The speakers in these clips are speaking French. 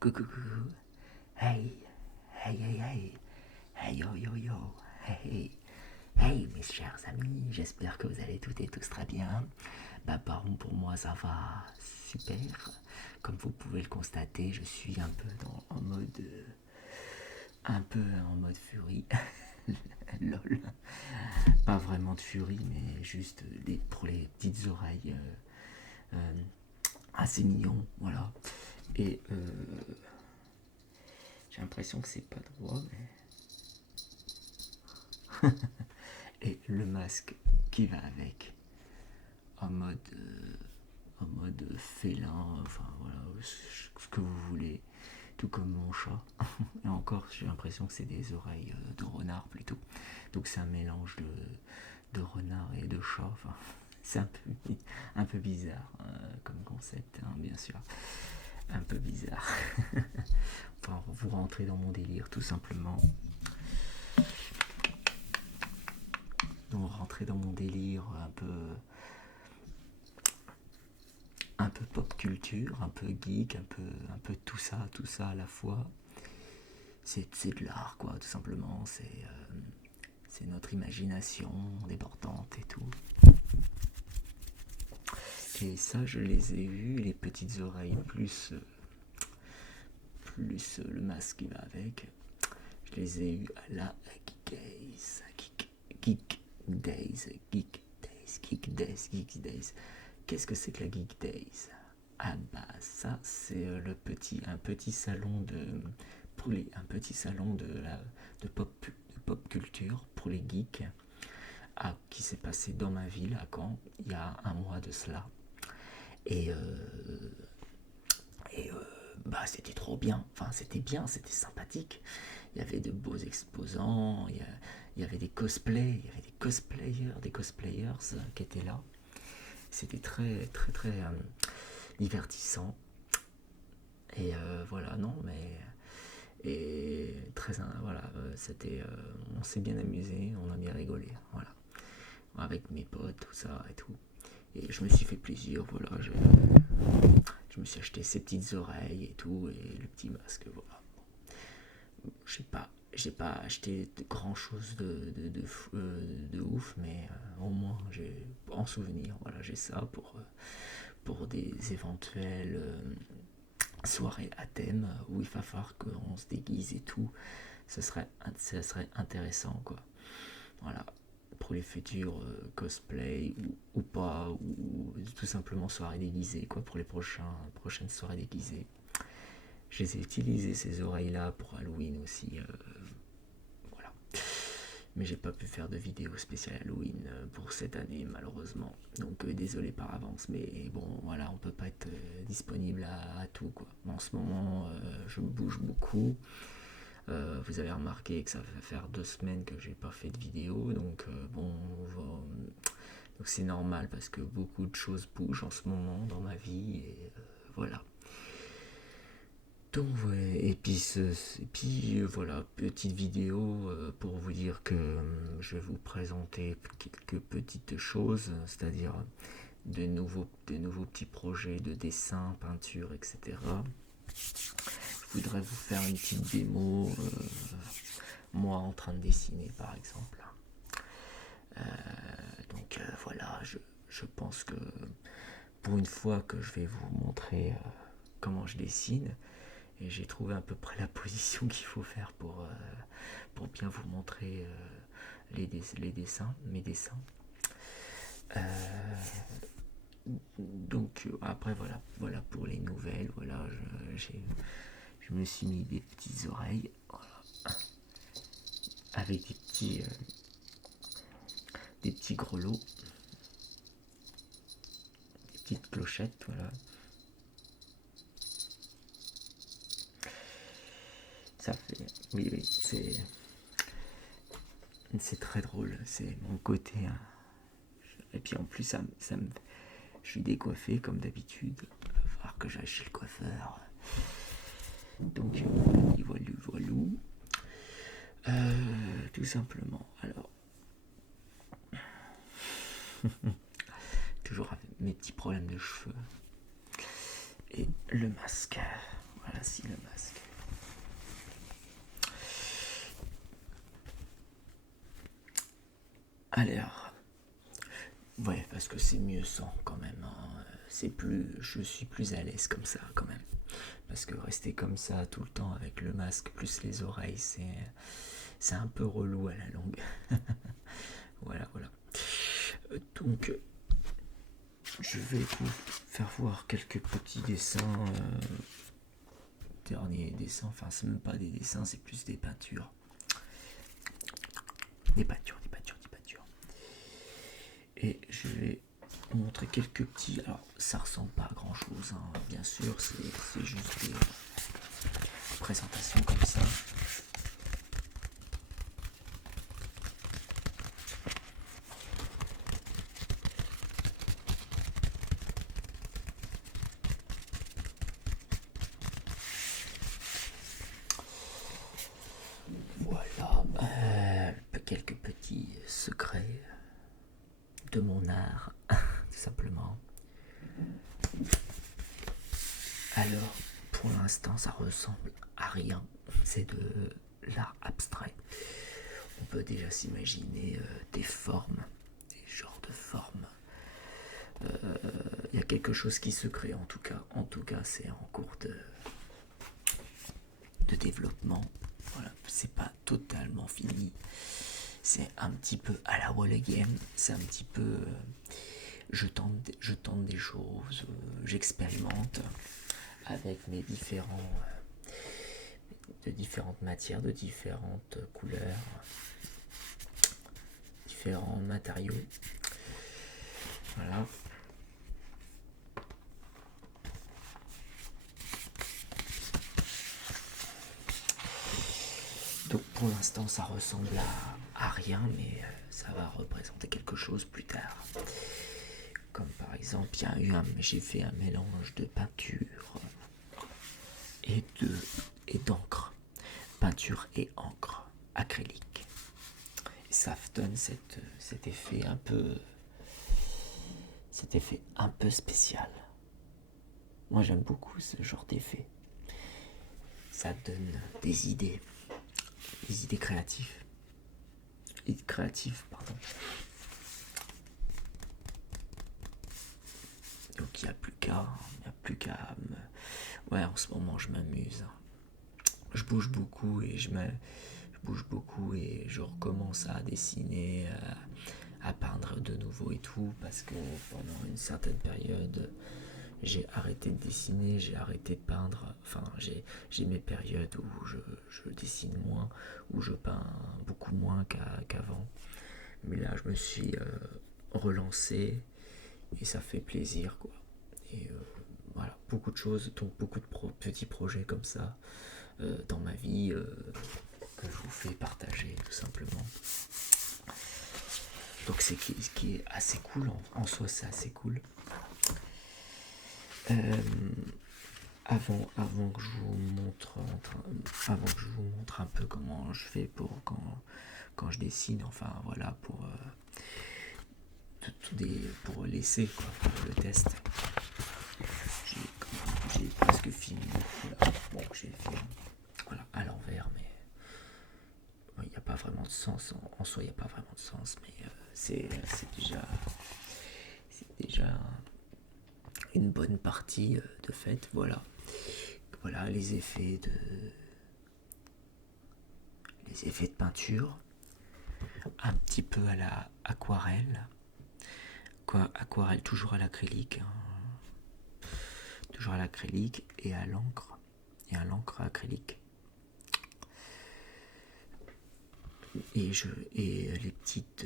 coucou, coucou. Hey, hey, hey, hey. Hey, yo, yo, yo. Hey, hey. Hey, mes chers amis, j'espère que vous allez toutes et tous très bien. Pardon, pour moi, ça va super. Comme vous pouvez le constater, je suis un peu en mode. Un peu en mode furie. Lol. Pas vraiment de furie, mais juste pour les petites oreilles assez mignon, voilà. Et j'ai l'impression que c'est pas droit, mais. Et le masque qui va avec, en mode, félin, enfin voilà, ce que vous voulez, tout comme mon chat. Et encore, j'ai l'impression que c'est des oreilles de renard plutôt. Donc c'est un mélange de renard et de chat. Enfin, c'est un peu bizarre comme concept, hein, bien sûr. Un peu bizarre. Enfin, vous rentrez dans mon délire tout simplement. Donc rentrer dans mon délire un peu pop culture, un peu geek, un peu tout ça à la fois. C'est de l'art, quoi, tout simplement. C'est notre imagination débordante et tout. Et ça, je les ai eus, les petites oreilles, plus le masque qui va avec. Je les ai eus à la Geek Days. Qu'est-ce que c'est que la Geek Days? Ah bah ça c'est un petit salon un petit salon de pop culture pour les geeks qui s'est passé dans ma ville à Caen il y a un mois de cela. Et, et bah c'était trop bien, enfin c'était bien, c'était sympathique. Il y avait de beaux exposants, il y avait des cosplays, il y avait des cosplayers qui étaient là. C'était très très très divertissant. Et voilà, non, mais. Et très. Voilà, on s'est bien amusé, on a bien rigolé, voilà. Avec mes potes, tout ça et tout. Et je me suis fait plaisir, voilà. Je me suis acheté ces petites oreilles et tout, et le petit masque, voilà. J'ai pas acheté grand chose de ouf, mais au moins j'ai en souvenir, voilà, j'ai ça pour des éventuels soirée à thème où il va falloir qu'on se déguise et tout. Ça serait intéressant, quoi. Voilà. Pour les futurs cosplay ou pas, ou tout simplement soirée déguisée, quoi, pour les prochaines soirées déguisées. Je les ai utilisées, ces oreilles-là, pour Halloween aussi. Voilà. Mais j'ai pas pu faire de vidéo spéciale Halloween pour cette année, malheureusement. Donc désolé par avance, mais bon, voilà, on peut pas être disponible à tout, quoi. En ce moment, je bouge beaucoup. Vous avez remarqué que ça va faire 2 semaines que j'ai pas fait de vidéo, donc bon, donc c'est normal parce que beaucoup de choses bougent en ce moment dans ma vie et voilà. Donc ouais, et puis voilà, petite vidéo pour vous dire que je vais vous présenter quelques petites choses, c'est-à-dire de nouveaux petits projets de dessin, peinture, etc. Je voudrais vous faire une petite démo, moi en train de dessiner par exemple. Donc voilà, je pense que pour une fois que je vais vous montrer comment je dessine, et j'ai trouvé à peu près la position qu'il faut faire pour bien vous montrer les dessins, mes dessins. Donc après voilà pour les nouvelles, voilà, je me suis mis des petites oreilles, voilà, avec des petits grelots, des petites clochettes, voilà. Ça fait, oui, c'est très drôle, c'est mon côté, hein. Et puis en plus je suis décoiffé comme d'habitude, il va falloir que j'aille chez le coiffeur. Donc voilou. Tout simplement. Alors, toujours avec mes petits problèmes de cheveux. Et le masque. Voilà, Voici le masque. Alors, ouais, parce que c'est mieux sans quand même. Hein. Je suis plus à l'aise comme ça quand même. Parce que rester comme ça tout le temps avec le masque plus les oreilles, c'est un peu relou à la longue. Voilà. Donc, je vais vous faire voir quelques petits dessins. Derniers dessins, enfin, c'est même pas des dessins, c'est plus des peintures. Des peintures. Et je vais vous montrer quelques petits. Alors, ça ressemble pas à grand chose, hein. Bien sûr, c'est juste des présentations comme ça. Voilà, quelques petits secrets de mon art, tout simplement. Alors, pour l'instant, ça ressemble à rien. C'est de l'art abstrait. On peut déjà s'imaginer des formes, des genres de formes. Il y a quelque chose qui se crée en tout cas. En tout cas, c'est en cours de développement. Voilà, c'est pas totalement fini. C'est un petit peu à la wall game. C'est un petit peu. Je tente des choses. J'expérimente avec mes de différentes matières, de différentes couleurs, différents matériaux. Voilà. Donc pour l'instant ça ressemble à rien, mais ça va représenter quelque chose plus tard. Comme par exemple, j'ai fait un mélange de peinture et d'encre. Peinture et encre acrylique. Et ça donne cet effet un peu spécial. Moi j'aime beaucoup ce genre d'effet. Ça donne des idées créatives. Donc il n'y a plus qu'à Ouais, en ce moment je m'amuse. Je bouge beaucoup et je recommence à dessiner, à peindre de nouveau et tout, parce que pendant une certaine période j'ai arrêté de dessiner, j'ai arrêté de peindre. Enfin, j'ai mes périodes où je dessine moins, où je peins beaucoup moins qu'avant. Mais là, je me suis relancé et ça fait plaisir, quoi. Et voilà, beaucoup de choses, donc beaucoup de petits projets comme ça dans ma vie que je vous fais partager, tout simplement. Donc c'est ce qui est assez cool, en soi c'est assez cool. Avant que je vous montre un peu comment je fais quand je dessine, enfin voilà, pour l'essai, quoi, pour le test. J'ai presque fini. Voilà. Bon, j'ai fait voilà, à l'envers, mais il n'y a pas vraiment de sens. En soi, il n'y a pas vraiment de sens, mais c'est déjà une bonne partie de fait. Voilà les effets de peinture, un petit peu à la aquarelle, toujours à l'acrylique, hein. Toujours à l'acrylique et à l'encre acrylique. Et les petites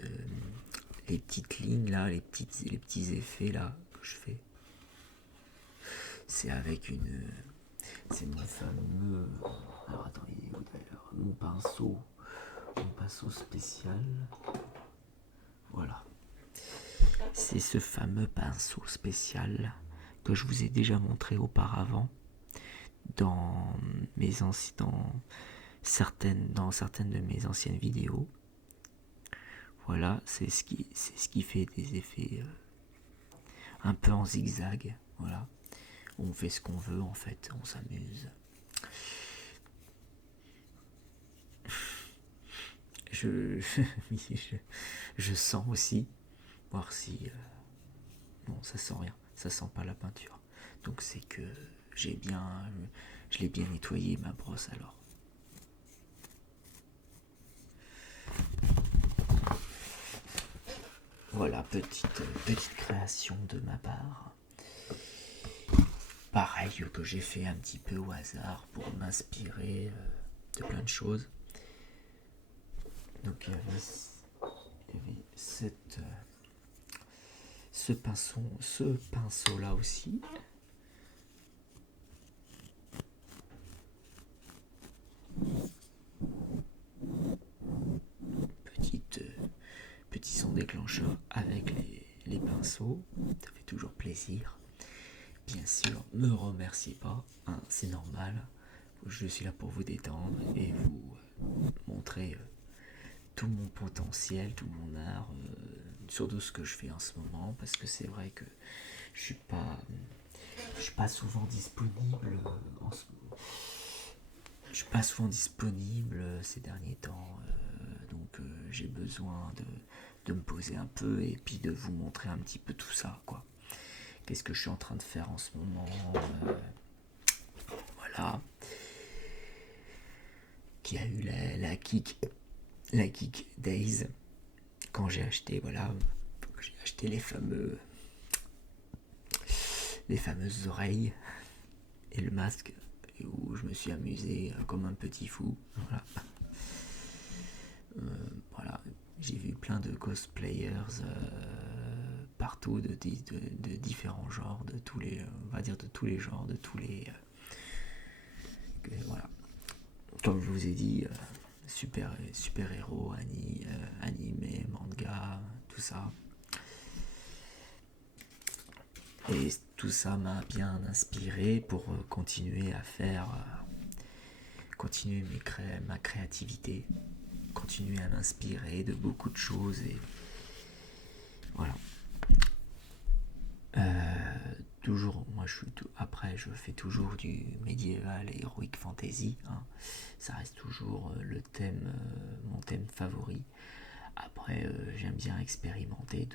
lignes là, les petits effets là que je fais, c'est mon fameux, alors attends, il est où d'ailleurs, mon pinceau spécial. Voilà, c'est ce fameux pinceau spécial que je vous ai déjà montré auparavant dans certaines de mes anciennes vidéos. Voilà, c'est ce qui fait des effets un peu en zigzag. Voilà, on fait ce qu'on veut en fait, on s'amuse. oui, je sens aussi, voir si... non, ça sent rien, ça sent pas la peinture. Donc c'est que j'ai bien... Je l'ai bien nettoyé ma brosse alors. Voilà, petite création de ma part. Pareil que j'ai fait un petit peu au hasard pour m'inspirer de plein de choses. Donc il y avait ce pinceau là aussi. Petit son déclencheur avec les pinceaux, ça fait toujours plaisir. Bien sûr, me remerciez pas, hein, c'est normal. Je suis là pour vous détendre et vous montrer tout mon potentiel, tout mon art, surtout ce que je fais en ce moment, parce que c'est vrai que je suis pas souvent disponible je suis pas souvent disponible ces derniers temps, donc j'ai besoin de me poser un peu et puis de vous montrer un petit peu tout ça, quoi. Qu'est-ce que je suis en train de faire en ce moment, voilà. Qui a eu la Geek Days quand j'ai acheté, voilà, j'ai acheté les fameuses oreilles et le masque, où je me suis amusé comme un petit fou, voilà. Voilà, j'ai vu plein de cosplayers partout de différents genres, de tous les, on va dire de tous les genres, de tous les, voilà. Comme je vous ai dit, super héros, animé, manga, tout ça. Et tout ça m'a bien inspiré pour continuer à faire, continuer ma créativité, continuer à m'inspirer de beaucoup de choses et voilà. Toujours, moi après je fais toujours du médiéval et heroic fantasy, hein. Ça reste toujours mon thème favori. Après j'aime bien expérimenter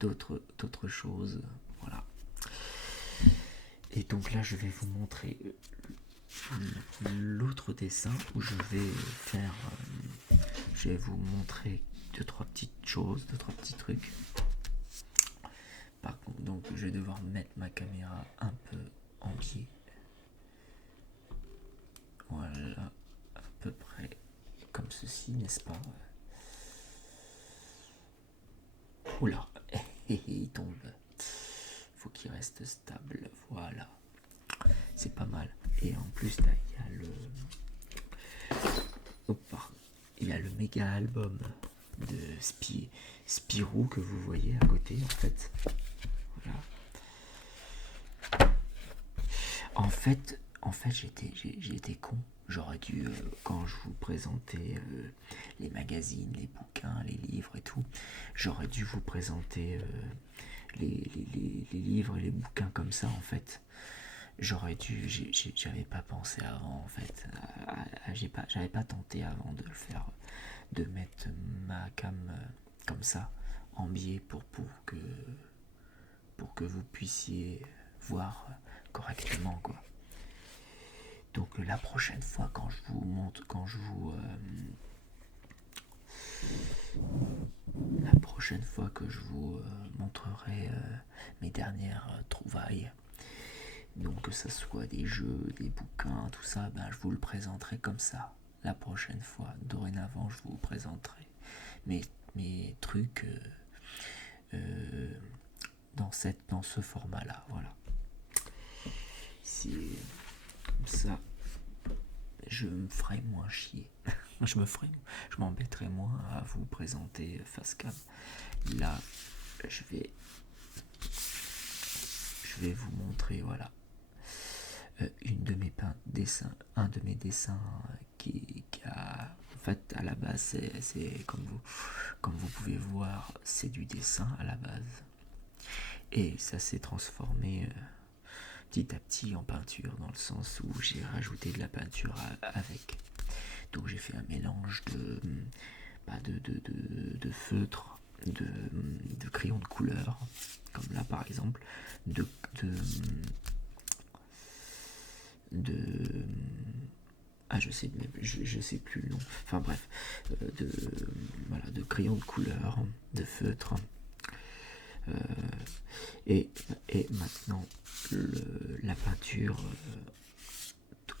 d'autres choses, voilà. Et donc là je vais vous montrer l'autre dessin où je vais vous montrer deux trois petites choses, deux trois petits trucs. Par contre, donc je vais devoir mettre ma caméra un peu en biais. Voilà, à peu près comme ceci, n'est-ce pas? Oula, il tombe. Faut qu'il reste stable, voilà. C'est pas mal. Et en plus, là, il y a le méga album de Spirou que vous voyez à côté, en fait. Voilà. En fait, j'ai été con. J'aurais dû, quand je vous présentais les magazines, les bouquins, les livres et tout, j'aurais dû vous présenter les livres et les bouquins comme ça, en fait. J'avais pas pensé avant, en fait. J'avais pas tenté avant de le faire, de mettre ma cam comme ça, en biais pour que vous puissiez voir correctement, quoi. Donc la prochaine fois quand je vous la prochaine fois que je vous montrerai mes dernières trouvailles, donc que ce soit des jeux, des bouquins, tout ça, ben je vous le présenterai comme ça. La prochaine fois, dorénavant, je vous présenterai mes trucs dans ce format-là, voilà. C'est comme ça, je me ferai moins chier. je m'embêterai moins à vous présenter face cam. Là, je vais vous montrer, voilà, un de mes dessins qui a, en fait, à la base, c'est comme vous pouvez voir, c'est du dessin à la base. Et ça s'est transformé petit à petit en peinture, dans le sens où j'ai rajouté de la peinture avec. Donc j'ai fait un mélange de de feutre, de crayons de couleur, comme là par exemple, de, de, de je sais plus le nom. Enfin bref, de crayons de couleur, de feutre. Et maintenant la peinture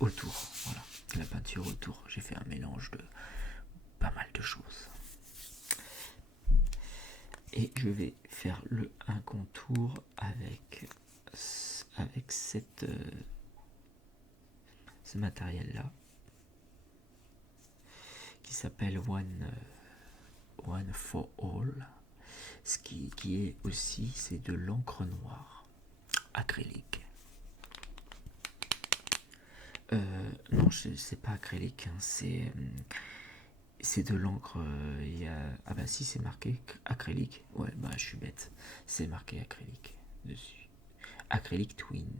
autour. Voilà, la peinture autour. J'ai fait un mélange de pas mal de choses. Et je vais faire un contour avec ce matériel là qui s'appelle One for All. Ce qui est aussi, c'est de l'encre noire acrylique. Non, c'est pas acrylique, hein, c'est de l'encre. Ah bah si, c'est marqué acrylique. Ouais, bah je suis bête. C'est marqué acrylique dessus. Acrylique Twin.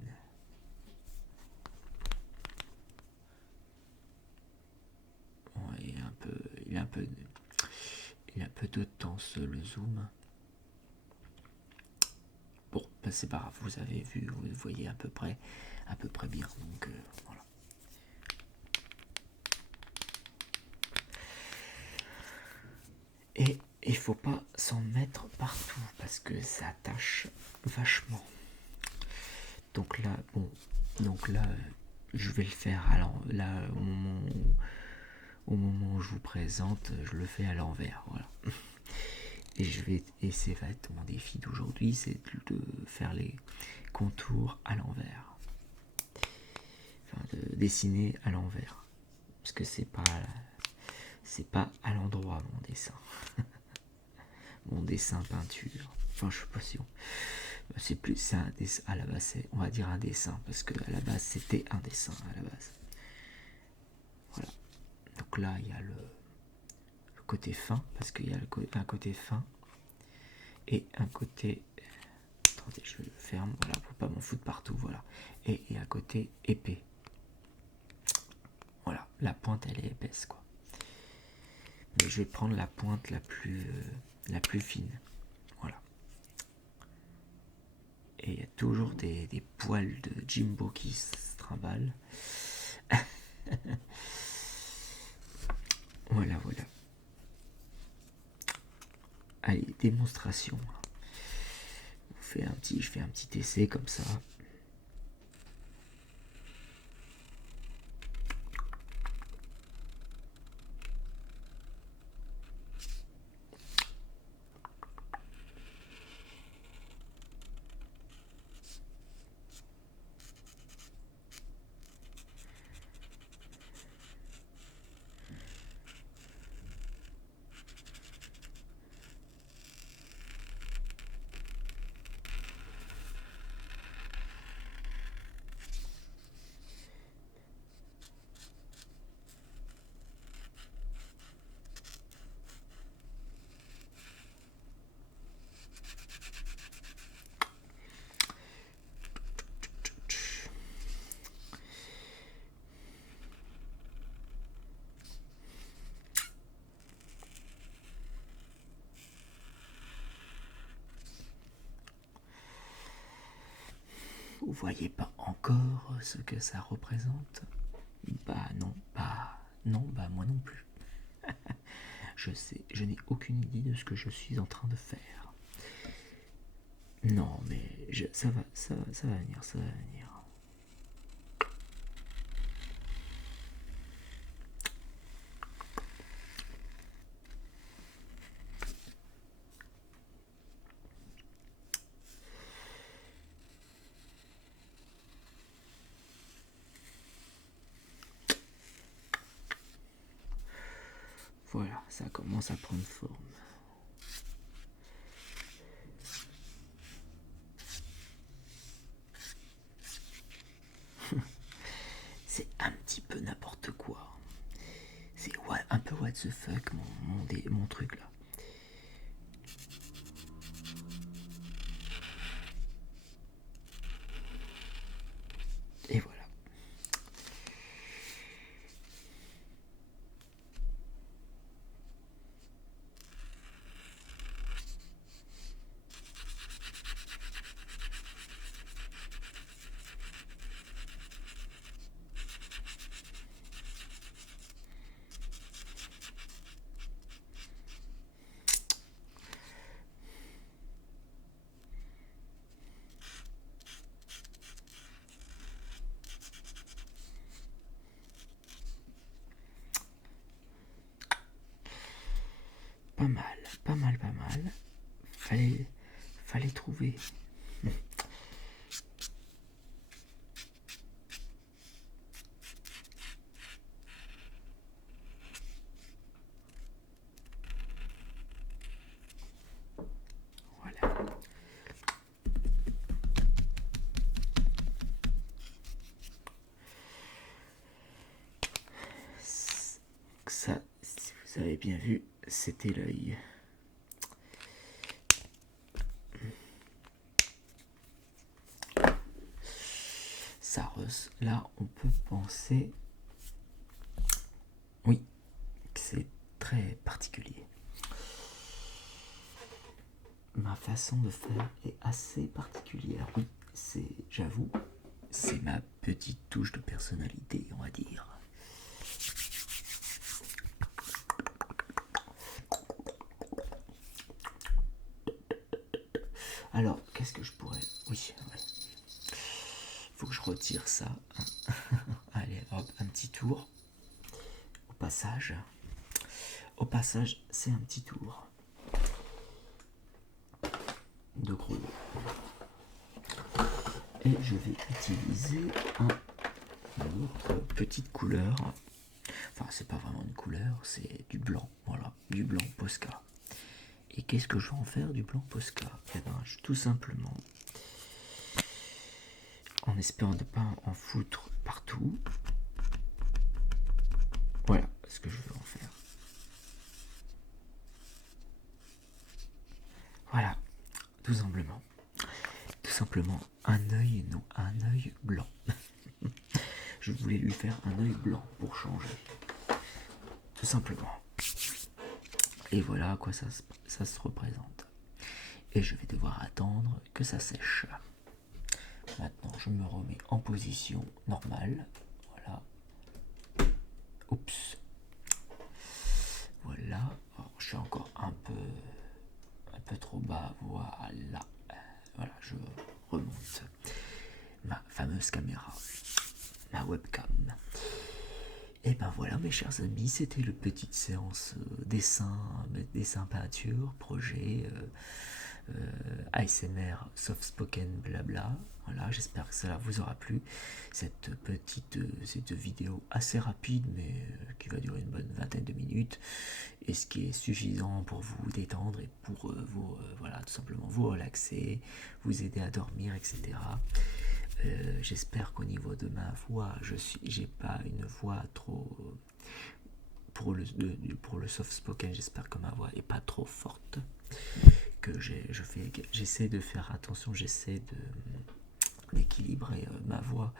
Ouais, il est un peu de temps le zoom. Bon, bah c'est pas grave, vous avez vu, vous voyez à peu près bien. Donc voilà. Et il faut pas s'en mettre partout parce que ça tâche vachement. Donc là, je vais le faire. Alors là, au moment où je vous présente, je le fais à l'envers. Voilà. Et c'est va être mon défi d'aujourd'hui, c'est de faire les contours à l'envers. Enfin, de dessiner à l'envers. Parce que c'est pas à l'endroit mon dessin. Mon dessin peinture. Enfin, je sais pas si c'est un dessin à la base, on va dire un dessin parce que à la base c'était un dessin à la base. Voilà. Donc là il y a le côté fin parce qu'il y a un côté fin et un côté. Attendez, je ferme. Voilà pour pas m'en foutre partout. Voilà. Et un côté épais. Voilà. La pointe elle est épaisse quoi. Mais je vais prendre la pointe la plus fine. Voilà. Et il y a toujours des poils de Jimbo qui se trimballent. Voilà. Allez, démonstration. Je fais un petit essai comme ça. Vous voyez pas encore ce que ça représente? Bah non, bah moi non plus. Je n'ai aucune idée de ce que je suis en train de faire. Non, mais ça va venir, ça va venir. Voilà, ça commence à prendre forme. C'est un petit peu n'importe quoi. C'est un peu what the fuck mon truc là. Et voilà. pas mal, pas mal, pas mal. Fallait trouver. Voilà. Ça, si vous avez bien vu, c'était l'œil. Là, on peut penser, oui, que c'est très particulier. Ma façon de faire est assez particulière. Oui, j'avoue, c'est ma petite touche de personnalité, on va dire. Alors, qu'est-ce que je pourrais... Oui, ouais. Faut que je retire ça. Allez, hop, un petit tour. Au passage, c'est un petit tour. De gros. Et je vais utiliser une autre petite couleur. Enfin, c'est pas vraiment une couleur, c'est du blanc. Voilà, du blanc Posca. Et qu'est-ce que je vais en faire du blanc Posca? Eh ben, tout simplement, en espérant ne pas en foutre partout, voilà ce que je veux en faire. Voilà, tout simplement. Tout simplement, un œil, non, un œil blanc. Je voulais lui faire un œil blanc pour changer. Tout simplement. Et voilà à quoi ça se représente. Et je vais devoir attendre que ça sèche. Maintenant, je me remets en position normale. Voilà. Oups. Voilà. Alors, je suis encore un peu trop bas. Voilà. Voilà, je remonte ma fameuse caméra, ma webcam. Et ben voilà, mes chers amis, c'était le petite séance dessin peinture, projet, ASMR, soft spoken, blabla. Voilà, j'espère que cela vous aura plu. Cette vidéo assez rapide, mais qui va durer une bonne vingtaine de minutes, et ce qui est suffisant pour vous détendre et pour voilà, tout simplement vous relaxer, vous aider à dormir, etc. J'espère qu'au niveau de ma voix, j'ai pas une voix trop pour le soft spoken. J'espère que ma voix est pas trop forte. Que j'essaie de faire attention, j'essaie d'équilibrer ma voix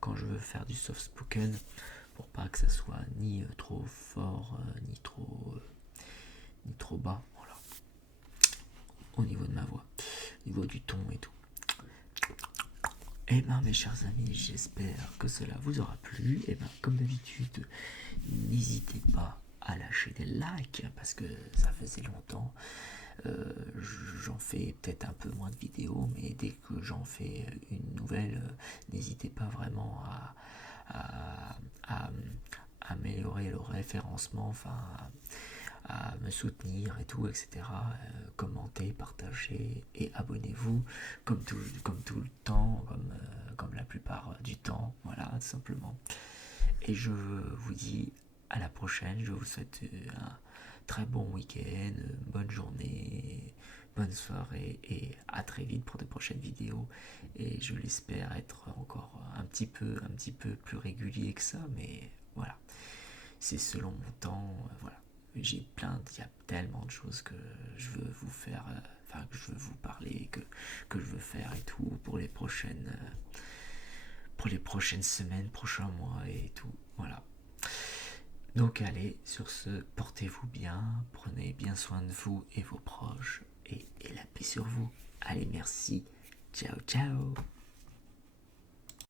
quand je veux faire du soft spoken pour pas que ça soit ni trop fort ni trop bas. Voilà. Au niveau de ma voix, au niveau du ton et tout. Eh bien mes chers amis, j'espère que cela vous aura plu. Et bien comme d'habitude, n'hésitez pas à lâcher des likes parce que ça faisait longtemps. J'en fais peut-être un peu moins de vidéos, mais dès que j'en fais une nouvelle, n'hésitez pas vraiment à améliorer le référencement, enfin à me soutenir et tout, etc. Commentez, partagez et abonnez-vous comme tout le temps, comme la plupart du temps, voilà, tout simplement. Et je vous dis à la prochaine, je vous souhaite un très bon week-end, bonne journée, bonne soirée et à très vite pour de prochaines vidéos. Et je l'espère être encore un petit peu plus régulier que ça, mais voilà, c'est selon mon temps, voilà. Il y a tellement de choses que je veux vous faire, que je veux vous parler, que je veux faire et tout pour les prochaines semaines, prochains mois et tout, voilà. Donc allez, sur ce, portez-vous bien, prenez bien soin de vous et vos proches, et la paix sur vous. Allez, merci, ciao ciao.